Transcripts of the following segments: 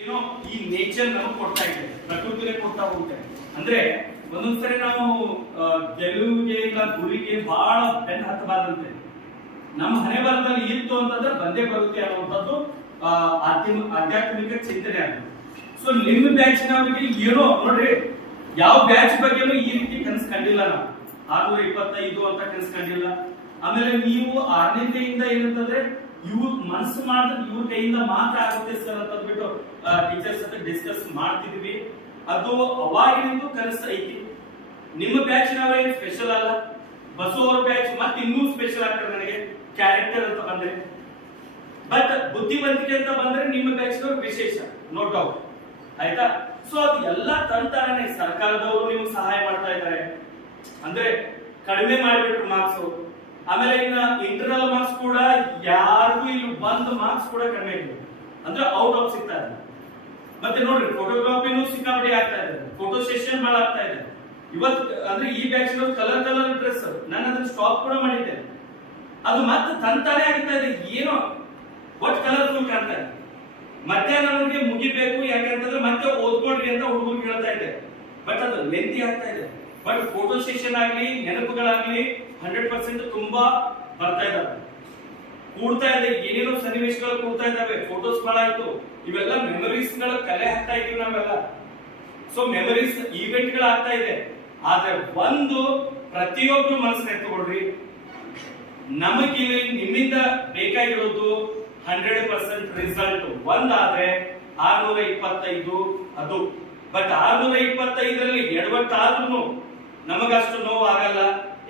ಏನೋ ಈ ನೇಚರ್ ನಮಗೆ ಕೊಡ್ತಾ ಇದೆ, ಪ್ರಕೃತಿನೇ ಕೊಡ್ತಾ ಹೋಗುತ್ತೆ. ಅಂದ್ರೆ ಒಂದೊಂದ್ಸರಿ ನಾವು ಗೆಲುವಿಗೆ ಇಲ್ಲ ಗುರಿಗೆ ಬಹಳ ಬೆನ್ನು ಹತ್ತಬಾರ್ದಂತೆ. ನಮ್ಮ ಹಣೆ ಬರದಲ್ಲಿ ಇತ್ತು ಅಂತಂದ್ರೆ ಬಂದೇ ಬರುತ್ತೆ ಅನ್ನುವಂಥದ್ದು ಆಧ್ಯಾತ್ಮಿಕ ಚಿಂತನೆ ಆಗಿದೆ. ಸೊ ನಿಮ್ಮ ಬ್ಯಾಚಿನವರಿಗೆ ಏನೋ ನೋಡ್ರಿ, ಯಾವ ಬ್ಯಾಚ್ ಬಗ್ಗೆನೂ ಈ ರೀತಿ ಕನಸು ಕಂಡಿಲ್ಲ. ನಾವು 625 ಅಂತ ಕನಸು ಕಂಡಿಲ್ಲ. ಆಮೇಲೆ ನೀವು 6ನೇಯಿಂದ ಏನಂತಂದ್ರೆ ಇವ್ರು ಮನಸ್ಸು ಮಾಡಿದ್ರೆ ಇವ್ರ ಕೈಯಿಂದ ಮಾತ್ರ ಆಗುತ್ತೆ ಸರ್ ಅಂತ ಅಂದ್ಬಿಟ್ಟು ಟೀಚರ್ಸ್ ಹತ್ರ ಡಿಸ್ಕಸ್ ಮಾಡ್ತಿದ್ವಿ. ಅದು ಅವಾಗಿನಿಂದ ಕನಸು ಐತಿ. ನಿಮ್ಮ ಬ್ಯಾಚಿನವರೇನು ಸ್ಪೆಷಲ್ ಅಲ್ಲ, ಬಸವ ಅವ್ರ ಬ್ಯಾಚ್ ಮತ್ತೆ ಇನ್ನೂ ಸ್ಪೆಷಲ್ ಆಗ್ತಾರೆ ನನಗೆ ಕ್ಯಾರೆಕ್ಟರ್ ಅಂತ ಬಂದ್ರೆ. ಬಟ್ ಬುದ್ಧಿವಂತಿಕೆ ಅಂತ ಬಂದ್ರೆ ನಿಮ್ಮ ಬ್ಯಾಚ್ನವ್ರು ವಿಶೇಷ, ನೋ ಡೌಟ್. ಆಯ್ತಾ? ಸೊ ಅದು ಎಲ್ಲ ತಂತಾನೆ ಸರ್ಕಾರದವರು ನಿಮ್ಗೆ ಸಹಾಯ ಮಾಡ್ತಾ ಇದ್ದಾರೆ. ಅಂದ್ರೆ ಕಡಿಮೆ ಮಾಡಿಬಿಟ್ರು ಮಾರ್ಕ್ಸ್. ಆಮೇಲೆ ಇನ್ನ ಇಂಟರ್ನಲ್ ಮಾರ್ಕ್ಸ್ ಕೂಡ ಯಾರಿಗೂ ಇಲ್ಲಿ 1 ಮಾರ್ಕ್ಸ್ ಕೂಡ ಕಡಿಮೆ ಇಲ್ಲ, ಅಂದ್ರೆ ಔಟ್ ಆಫ್ ಸಿಗ್ತಾ ಇದೆ. ಮತ್ತೆ ನೋಡ್ರಿ ಫೋಟೋಗ್ರಾಫಿನೂ ಸಿಕ್ಕಾಪಟ್ಟೆ ಆಗ್ತಾ ಇದೆ, ಫೋಟೋ ಸೆಷನ್ ಬಹಳ ಆಗ್ತಾ ಇದೆ. ಇವತ್ತು ಅಂದ್ರೆ ಈ ಬ್ಯಾಚ್ ಕಲರ್ ಡ್ರೆಸ್ ನಾನು ಅದನ್ನ ಸ್ಟಾಪ್ ಕೂಡ ಮಾಡಿದ್ದೆ. ಅದು ಮತ್ತೆ ತಂತಾನೆ ಆಗ್ತಾ ಇದೆ, ಏನೋ ಒಟ್ಟು ಕಲರ್ಫುಲ್ ಕಾಣ್ತಾ ಇದೆ. ಮಧ್ಯಾಹ್ನ ನಮಗೆ ಮುಗಿಬೇಕು, ಯಾಕಂತಂದ್ರೆ ಮತ್ತೆ ಓದ್ಕೊಳ್ರಿ ಅಂತ ಹುಡುಗರು ಹೇಳ್ತಾ ಇದೆ. ಬಟ್ ಅದು ಲೆಂತಿ ಆಗ್ತಾ ಇದೆ. ಬಟ್ ಫೋಟೋ ಸೆಷನ್ ಆಗ್ಲಿ ನೆನಪುಗಳಾಗ್ಲಿ 100% ತುಂಬಾ ಬರ್ತಾ ಇದಾವೆ, ಕೂಡ್ತಾ ಇದೆ. ಏನೇನೋ ಸನ್ನಿವೇಶಗಳು ಕೂಡ್ತಾ ಇದಾವೆ, ಫೋಟೋಸ್ ಬಹಳ ಆಯ್ತು. ಇವೆಲ್ಲ ಮೆಮೊರೀಸ್ ಗಳ ಕಲೆ ಹಾಕ್ತಾ ಇದೀವಿ ನಾವೆಲ್ಲ. ಸೊ ಮೆಮೊರೀಸ್ ಈವೆಂಟ್ ಗಳು ಆಗ್ತಾ ಇದೆ. ಆದ್ರೆ ಒಂದು ಪ್ರತಿಯೊಬ್ರು ಮನಸ್ಸಿನ ತಗೊಳ್ರಿ, ನಮಗಿಲ್ಲಿ ನಿಮ್ಮಿಂದ ಬೇಕಾಗಿರೋದು 100% ರಿಸಲ್ಟ್ ಒಂದಾದ್ರೆ 625 ಅದು. ಬಟ್ 625ರಲ್ಲಿ ಎಡವಟ್ಟಾದ್ರೂ ನಮಗಷ್ಟು ನೋವು ಆಗಲ್ಲ,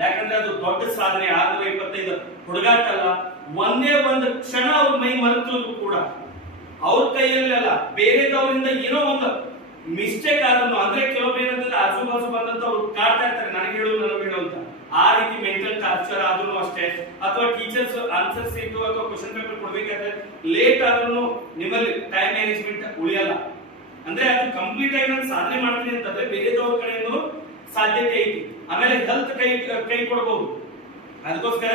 ಯಾಕಂದ್ರೆ ಅದು ದೊಡ್ಡ ಸಾಧನೆ. 625 ಹುಡುಗಾಟಲ್ಲ. ಒಂದೇ ಒಂದು ಕ್ಷಣ ಅವ್ರ ಮೈ ಮರೆತರು ಕೂಡ ಅವ್ರ ಕೈಯಲ್ಲಿ ಅಲ್ಲ, ಬೇರೆದವರಿಂದ ಏನೋ ಒಂದು ಮಿಸ್ಟೇಕ್ ಆದ್ರೂ, ಅಂದ್ರೆ ಕೆಲವೊಬ್ರು ಏನಂತಂದ್ರೆ ಆಜು ಬಾಜು ಬಂದಂತ ಅವ್ರು ಕಾಡ್ತಾ ಇರ್ತಾರೆ, ನನಗೆ ಹೇಳು ನನಗೆ ಹೇಳು ಅಂತ. ಆ ರೀತಿ ಮೆಂಟಲ್ ಟಾರ್ಚರ್ ಆದ್ರೂ ಅಷ್ಟೇ, ಅಥವಾ ಟೀಚರ್ಸ್ ಆನ್ಸರ್ ಸೀಟು ಅಥವಾ ಕ್ವಶನ್ ಪೇಪರ್ ಕೊಡ್ಬೇಕಾದ್ರೆ ಲೇಟ್ ಆದ್ರೂ ನಿಮ್ಮಲ್ಲಿ ಟೈಮ್ ಮ್ಯಾನೇಜ್ಮೆಂಟ್ ಉಳಿಯಲ್ಲ. ಅಂದ್ರೆ ಅದು ಕಂಪ್ಲೀಟ್ ಆಗಿ ನಾನು ಸಾಧನೆ ಮಾಡ್ತೀನಿ ಅಂತಂದ್ರೆ ಬೇರೆದವ್ರ ಕಡೆಯಿಂದ ಸಾಧ್ಯತೆ ಐತಿ. ಆಮೇಲೆ ಹೆಲ್ತ್ ಕೈ ಕೊಡಬಹುದು. ಅದಕ್ಕೋಸ್ಕರ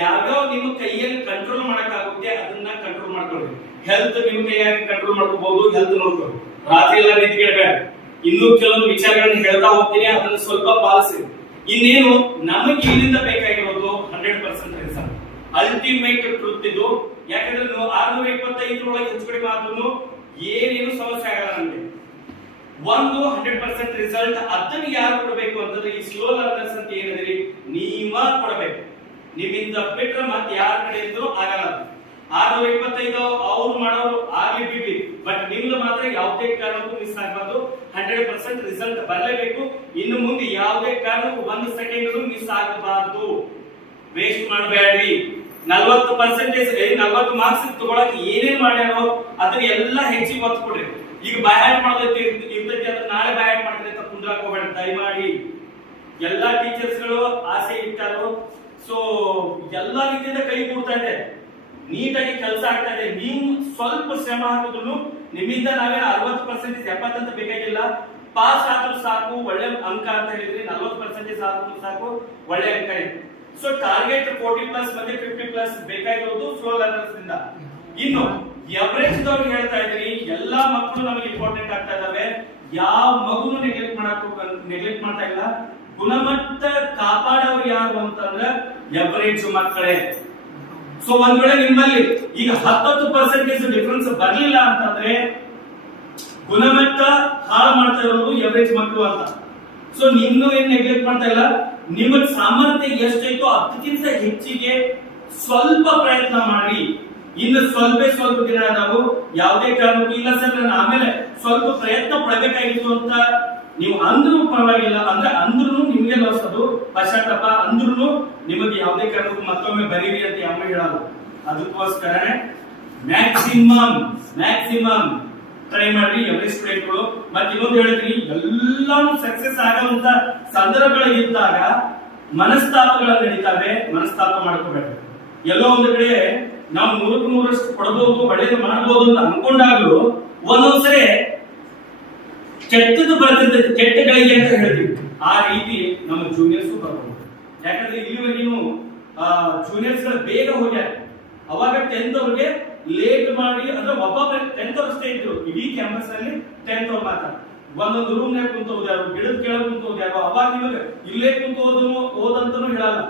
ಯಾವ್ಯಾವ ನಿಮ್ಮ ಕೈಯಲ್ಲಿ ಕಂಟ್ರೋಲ್ ಮಾಡಕ್ಕಾಗುತ್ತೆ ಅದನ್ನ ಕಂಟ್ರೋಲ್ ಮಾಡ್ಕೊಳ್ಳಿ. ಹೆಲ್ತ್ ನಿಮ್ಮ ಕೈಯಾಗಿ ಕಂಟ್ರೋಲ್ ಮಾಡ್ಕೋಬಹುದು, ಹೆಲ್ತ್ ನೋಡ್ಕೊಳ್ಳಿ. ರಾತ್ರಿ ಎಲ್ಲ ನಿದ್ದೆ ಕೇಳಬೇಡ. ಇನ್ನೂ ಕೆಲವೊಂದು ವಿಚಾರಗಳನ್ನ ಹೇಳ್ತಾ ಹೋಗ್ತೀನಿ, ಅದನ್ನ ಸ್ವಲ್ಪ ಪಾಲಿಸಿ. ಇನ್ನೇನು ನಮಗೆ ಇಲ್ಲಿಂದ ಬೇಕಾಗಿರೋದು 100% ರಿಸಲ್ಟ್, ಅಲ್ಟಿಮೇಟ್ ಟ್ರೂತ್ ಇದು. ಯಾಕಂದ್ರೆ 625 ಹೆಚ್ಚು ಕಡಿಮೆ ಆದ್ರೂ ಏನೇನು ಸಮಸ್ಯೆ ಆಗಲ್ಲ ನಮಗೆ. ಒಂದು 100% ರಿಸಲ್ಟ್ ಅದನ್ನ ಯಾರು ಕೊಡಬೇಕು ಅಂತಂದ್ರೆ ಈ ಸ್ಲೋ ಲರ್ನರ್ಸ್ ಅಂತ ಏನಿದೆ ನೀವ ಕೊಡಬೇಕು. ನಿಮ್ಮಿಂದ ಬಿಟ್ರೆ ಮತ್ತೆ ಯಾರ ಕಡೆಯಿಂದಲೂ ಆಗಲ್ಲ. 625 ಅವ್ರು ಮಾಡೋರು ಆಗ್ಲಿ ಬಿಡ್ಲಿ, ಬಟ್ ನಿಮ್ದು ಮಾತ್ರ ಯಾವುದೇ ಕಾರಣಕ್ಕೂ ಮಿಸ್ ಆಗಬಾರ್ದು. 100% ರಿಸಲ್ಟ್ ಬರಲೇಬೇಕು. ಇನ್ನು ಮುಂದೆ ಯಾವುದೇ ಕಾರಣಕ್ಕೂ 1 ಸೆಕೆಂಡ್ ಮಿಸ್ ಆಗಬಾರ್ದು. ವೇಸ್ಟ್ ಮಾಡಬೇಡ್ರಿ. 40% ಮಾರ್ಕ್ಸ್ ತಗೊಳಕ್ ಏನೇನ್ ಮಾಡ್ಯಾರೋ ಅದನ್ನ ಎಲ್ಲ ಹೆಚ್ಚಿಗೆ ಒತ್ತು ಕೊಡ್ರಿ. ಈಗ ಬಯಾಟ್ ಮಾಡೋದಕ್ಕೆ ಇರ್ತೈತಿ, ಅದನ್ನ ನಾಳೆ ಬಯಾಟ್ ಮಾಡ್ತಾರೆ ಅಂತ ಕುಂದ್ರಾಕ್ ಹೋಗ್ಬೇಡ ದಯಮಾಡಿ. ಎಲ್ಲಾ ಟೀಚರ್ಸ್ ಗಳು ಆಸೆ ಇಟ್ಟಾರೋ. ಸೊ ಎಲ್ಲಾ ರೀತಿಯಿಂದ ಕೈ ಕೊಡ್ತಾ ಇದೆ, ನೀಟಾಗಿ ಕೆಲಸ ಆಗ್ತಾ ಇದೆ. ನೀವು ಸ್ವಲ್ಪ ಶ್ರಮ ಹಾಕಿದ್ರು ನಿಮ್ಮಿಂದ ನಾವೇ 60% 70 ಅಂತ ಬೇಕಾಗಿಲ್ಲ, ಪಾಸ್ ಆದ್ರೂ ಸಾಕು, ಒಳ್ಳೆ ಅಂಕ ಅಂತ ಹೇಳಿದ್ರಿ. 40% ಆದ್ರೂ ಸಾಕು, ಒಳ್ಳೆ ಅಂಕ ಇದೆ. ಸೊ ಟಾರ್ಗೆಟ್ 40+ ಮತ್ತೆ 50+ ಬೇಕಾಗಿರೋದು ಸ್ಲೋ ಲರ್ನರ್ಸ್ ಇಂದ. ಇನ್ನು ಎವರೇಜ್ ದವ್ರು ಹೇಳ್ತಾ ಇದ್ರಿ, ಎಲ್ಲಾ ಮಕ್ಕಳು ನಮಗೆ ಇಂಪಾರ್ಟೆಂಟ್ ಆಗ್ತಾ ಇದಾವೆ. ಯಾವ ಮಗುನು ನೆಗ್ಲೆಕ್ಟ್ ಮಾಡ್ತಾ ಇಲ್ಲ. ಗುಣಮಟ್ಟ ಕಾಪಾಡೋರು ಯಾರು ಅಂತಂದ್ರೆ ಎವರೇಜ್ ಮಕ್ಕಳೇ. ಸೊ ಒಂದ್ ವೇಳೆ ನಿಮ್ಮಲ್ಲಿ ಈಗ 10% ಡಿಫರೆನ್ಸ್ ಬರ್ಲಿಲ್ಲ ಅಂತಂದ್ರೆ ಗುಣಮಟ್ಟ ಹಾಳು ಮಾಡ್ತಾ ಇರೋದು ಎವರೇಜ್ ಮಕ್ಕಳು ಅಂತ. ಸೊ ನಿನ್ನೂ ಏನ್ ನೆಗ್ಲೆಕ್ಟ್ ಮಾಡ್ತಾ ಇಲ್ಲ. ನಿಮ್ಮ ಸಾಮರ್ಥ್ಯ ಎಷ್ಟೈತೋ ಅದಕ್ಕಿಂತ ಹೆಚ್ಚಿಗೆ ಸ್ವಲ್ಪ ಪ್ರಯತ್ನ ಮಾಡಿ. ಇನ್ನು ಸ್ವಲ್ಪ ದಿನ ನಾವು ಯಾವುದೇ ಕಾರಣಕ್ಕೂ ಇಲ್ಲ ಸರ್ ನಾನು ಆಮೇಲೆ ಸ್ವಲ್ಪ ಪ್ರಯತ್ನ ಪಡಬೇಕಾಗಿತ್ತು ಅಂತ ನೀವು ಅಂದ್ರೂ ಪರವಾಗಿಲ್ಲ. ಅಂದ್ರೆ ಅಂದ್ರೂ ನಿಮ್ಗೆ ಲಾಸ್, ಅದು ಪಶ್ಚಾತ್ತಾಪ. ಅಂದ್ರೂ ನಿಮಗೆ ಯಾವುದೇ ಕಾರಣಕ್ಕೂ ಮತ್ತೊಮ್ಮೆ ಬರೀರಿ ಅಂತ ಅಮ್ಮ ಹೇಳಲ್ಲ. ಅದಕ್ಕೋಸ್ಕರನೇ ಮ್ಯಾಕ್ಸಿಮಮ್ ಟ್ರೈ ಮಾಡ್ರಿ ಎವ್ರಿ ಸ್ಟೂಡೆಂಟ್ಗಳು. ಮತ್ತೆ ಇನ್ನೊಂದು ಹೇಳ್ತೀನಿ, ಎಲ್ಲಾನು ಸಕ್ಸಸ್ ಆಗುವಂತ ಸಂದರ್ಭಗಳು ಇದ್ದಾಗ ಮನಸ್ತಾಪಗಳು ನಡೀತಾವೆ. ಮನಸ್ತಾಪ ಮಾಡ್ಕೋಬೇಡ್ರಿ. ಎಲ್ಲೋ ಒಂದು ಕಡೆ ನಾವು 100% ಕೊಡಬಹುದು, ಒಳ್ಳೇದು ಮಾಡಬಹುದು ಅಂತ ಅನ್ಕೊಂಡಾಗ್ಲೂ ಒಂದೊಂದ್ಸರಿ ಕೆಟ್ಟದ್ದು ಬರ್ತಿರ್ತೈತೆ, ಕೆಟ್ಟಗಳಿಗೆ ಅಂತ ಹೇಳ್ತೀವಿ. ಆ ರೀತಿ ನಮ್ಮ ಜೂನಿಯರ್ಸ್ ಬರ್ಬೋದು. ಯಾಕಂದ್ರೆ ಇಲ್ಲಿವರೆಗೂ ಜೂನಿಯರ್ಸ್ ಗಳು ಬೇಗ ಹೋಗ್ಯಾರ. ಅವಾಗ 10th ಅವ್ರಿಗೆ ಲೇಟ್ ಮಾಡಿ ಅಂದ್ರೆ ಒಬ್ಬೊಬ್ಬ 10th ಅಷ್ಟೇ ಇದ್ರು ಇಡೀ ಕ್ಯಾಂಪಸ್ ನಲ್ಲಿ 10th ಅವ್ರು ಮಾತ್ರ. ಒಂದೊಂದು ರೂಮ್ ನಾಗ ಕುಂತ ಹೋದ್ಯಾರು, ಗಿಡದ ಕೆಳಗೆ ಕುಂತ ಹೋದ್ಯಾರು. ಅವಾಗ ನಿಮಗೆ ಇಲ್ಲೇ ಕುಂತ ಓದಂತಾನು ಹೇಳಲ್ಲ.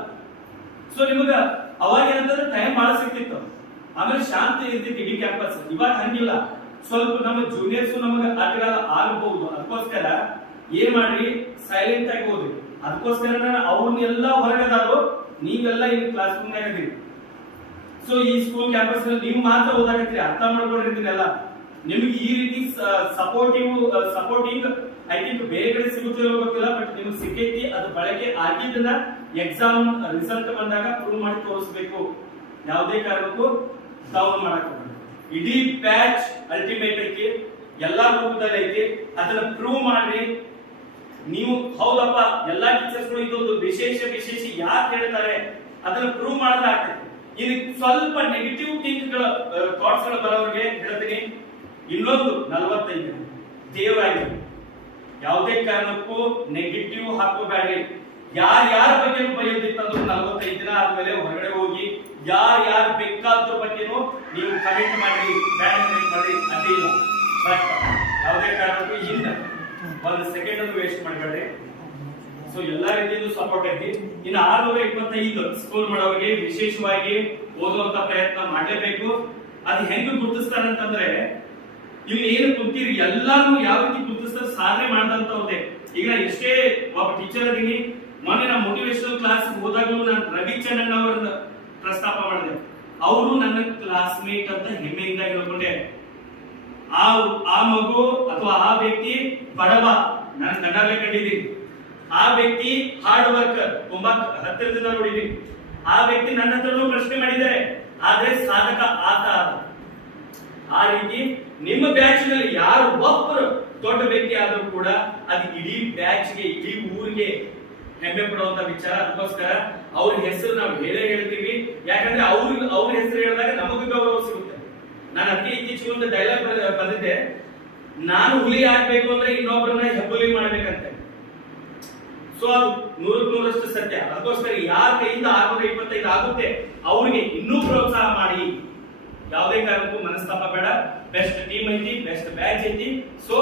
ಸೊ ನಿಮಗ ಅವಾಗ ಏನಂತಂದ್ರೆ ಟೈಮ್ ಬಹಳ ಸಿಕ್ತಿತ್ತು, ಆಮೇಲೆ ಶಾಂತಿ ಇರ್ತಿತ್ತು ಇಡೀ ಕ್ಯಾಂಪಸ್. ಇವಾಗ ಹಂಗಿಲ್ಲ, ಸ್ವಲ್ಪ ನಮ್ಮ ಜೂನಿಯರ್ಸ್ ನಮಗೆ ಆಟಗಾರ ಆಗಬಹುದು. ಅದಕ್ಕೋಸ್ಕರ ಏನ್ ಮಾಡ್ರಿ, ಸೈಲೆಂಟ್ ಆಗಿ ಹೋದ್ರಿ. ಅದಕ್ಕೋಸ್ಕರ ಅವ್ರನ್ನೆಲ್ಲ ಹೊರಗದಾರು, ನೀವೆಲ್ಲ ಇಲ್ಲಿ ಕ್ಲಾಸ್ ರೂಮ್ ನಾಗ ಇದೀರಿ. ಸೊ ಈ ಸ್ಕೂಲ್ ಕ್ಯಾಂಪಸ್ ನಲ್ಲಿ ನೀವು ಮಾತ್ರ ಓದಾಕತ್ತೀರಿ, ಅರ್ಥ ಮಾಡ್ಕೊಳ್ರಿ ಇದನ್ನೆಲ್ಲ. ನಿಮ್ಗೆ ಈ ರೀತಿ ಸಪೋರ್ಟಿಂಗ್ ಐ ಥಿಂಕ್ ಬೇರೆ ಕಡೆ ಸಿಗುತ್ತಿರೋ ಗೊತ್ತಿಲ್ಲ, ಬಟ್ ನಿಮ್ಗೆ ಸಿಕ್ಕೈತಿ. ಅದು ಬಳಕೆ ಆಗಿದ್ದನ್ನ ಎಕ್ಸಾಮ್ ರಿಸಲ್ಟ್ ಬಂದಾಗ ಪ್ರೂವ್ ಮಾಡಿ ತೋರಿಸ್ಬೇಕು. ಯಾವುದೇ ಕಾರಣಕ್ಕೂ ಡೌನ್ ಮಾಡಕ್ ಹೋಗ್ಬೇಡಿ. ಇಡೀ ಬ್ಯಾಚ್ ಅಲ್ಟಿಮೇಟ್ ಐತಿ, ಎಲ್ಲಾ ರೂಪದಲ್ಲಿ ಐತಿ. ಅದನ್ನ ಪ್ರೂವ್ ಮಾಡ್ರಿ. ನೀವು ಹೌದಪ್ಪ ಎಲ್ಲಾ ಟೀಚರ್ಸ್ಗಳು ಇದೊಂದು ವಿಶೇಷ ಯಾಕೆ ಹೇಳ್ತಾರೆ ಅದನ್ನ ಪ್ರೂವ್ ಮಾಡಿದ್ರೆ ಆಗ್ತದೆ. ಇದಕ್ಕೆ ಸ್ವಲ್ಪ ನೆಗೆಟಿವ್ ಥಾಟ್ಸ್ ಗಳು ಬರೋರಿಗೆ ಹೇಳ್ತೀನಿ, ಇನ್ನೊಂದು 45 ದೇವರಾಗಿ ಯಾವುದೇ ಕಾರಣಕ್ಕೂ ನೆಗೆಟಿವ್ ಹಾಕೋಬೇಡ್ರಿ. ಯಾರ ಬಗ್ಗೆ ಬರೆಯೋದಿತ್ತಂದ್ರೂ 45 ದಿನ ಆದ್ಮೇಲೆ ಹೊರಗಡೆ ಹೋಗಿ ಯಾರ ಬೇಕಾದ್ರ ಬಗ್ಗೆನೂ ನೀವು ಕಮೆಂಟ್ ಮಾಡಿ, ಬ್ಯಾನ್ ಮಾಡಿ, ಅದೇ ಇಲ್ಲ. ಬಟ್ ಯಾವುದೇ ಕಾರಣಕ್ಕೂ ಇನ್ನ 1 ಸೆಕೆಂಡ್ ಅನ್ನು ವೇಸ್ಟ್ ಮಾಡಬೇಡ್ರಿ. ಸೊ ಎಲ್ಲಾ ರೀತಿಯಿಂದ ಸಪೋರ್ಟ್ ಐತಿ. ಇನ್ನು 625 ಸ್ಕೋರ್ ಮಾಡೋರಿಗೆ ವಿಶೇಷವಾಗಿ ಓದುವಂತ ಪ್ರಯತ್ನ ಮಾಡಲೇಬೇಕು. ಅದು ಹೆಂಗ್ ಗುರುತಿಸ್ತಾರಂತಂದ್ರೆ, ಇಲ್ಲಿ ಏನು ಕುಂತೀರಿ ಎಲ್ಲಾನು ಯಾವ ರೀತಿ ಗುರುತಿಸ್ತಾರೆ, ಸಾಧನೆ ಮಾಡಿದಂತವ್ರೆ. ಈಗ ಎಷ್ಟೇ ಒಬ್ಬ ಟೀಚರ್ ಅದೀನಿ, ಮೊನ್ನೆ ನಾ ಮೋಟಿವೇಶನಲ್ ಕ್ಲಾಸ್ ಹೋದಾಗಲೂ ನಾನು ರವಿಚಂದ್ರನ್ ಅವರನ್ನ ಪ್ರಸ್ತಾಪ ಮಾಡಿದೆ. ಅವರು ನನ್ನ ಕ್ಲಾಸ್ಮೇಟ್ ಅಂತ ಹೆಮ್ಮೆಯಿಂದ ಹೇಳ್ಕೊಂಡೆ. ಆ ಮಗು ಅಥವಾ ಆ ವ್ಯಕ್ತಿ ಬಡವ, ನಾನು ಕಣ್ಣಲ್ಲೇ ಕಂಡಿದ್ದೀನಿ. ಆ ವ್ಯಕ್ತಿ ಹಾರ್ಡ್ ವರ್ಕರ್, ತುಂಬಾ ಹತ್ತಿರದಿಂದ ನೋಡಿದ್ದೀನಿ. ಆ ವ್ಯಕ್ತಿ ನನ್ನ ಹತ್ರನೂ ಪ್ರಶ್ನೆ ಮಾಡಿದ್ದಾರೆ, ಆದ್ರೆ ಸಾಧಕ ಆತ. ಆ ರೀತಿ ನಿಮ್ಮ ಬ್ಯಾಚ್ ನಲ್ಲಿ ಯಾರು ಒಬ್ಬರು ದೊಡ್ಡ ವ್ಯಕ್ತಿ ಆದ್ರೂ ಕೂಡ ಅದು ಇಡೀ ಬ್ಯಾಚ್ಗೆ, ಇಡೀ ಊರಿಗೆ ಹೆಮ್ಮೆ ಪಡುವಂತ ವಿಚಾರ. ಅದಕ್ಕೋಸ್ಕರ ಅವ್ರ ಹೆಸರು ನಾವು ಹೇಳ್ತೀವಿ. ಯಾಕಂದ್ರೆ ಅವ್ರ ಹೆಸರು ಹೇಳಿದಾಗ ನಮಗೂ ಗೌರವ ಸಿಗುತ್ತೆ. ನಾನು ಅದಕ್ಕೆ ಇತ್ತೀಚೆಗೆ ಒಂದು ಡೈಲಾಗ್ ಬಂದಿದ್ದೆ, ನಾನು ಹುಲಿ ಆಗ್ಬೇಕು ಅಂದ್ರೆ ಇನ್ನೊಬ್ಬರನ್ನ ಹೆಬ್ಬುಲಿ ಮಾಡ್ಬೇಕಂತೆ. ಸೊ ಅದು 100% ಸತ್ಯ. ಅದಕ್ಕೋಸ್ಕರ ಯಾರ ಕೈಯಿಂದ 625 ಆಗುತ್ತೆ ಅವ್ರಿಗೆ ಇನ್ನೂ ಪ್ರೋತ್ಸಾಹ ಮಾಡಿ. ಯಾವುದೇ ಕಾರಣಕ್ಕೂ ಮನಸ್ತಾಪ ಬೇಡ. ಬೆಸ್ಟ್ ಟೀಮ್ ಐತಿ, ಬೆಸ್ಟ್ ಬ್ಯಾಚ್ ಐತಿ. ಸೊ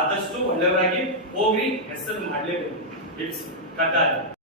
ಆದಷ್ಟು ಒಳ್ಳೆಯವರಾಗಿ ಹೋಗ್ರಿ, ಹೆಸರು ಮಾಡ್ಲೇಬೇಕು. ಇಟ್ಸ್ ಕಡ್ಡಾಯ.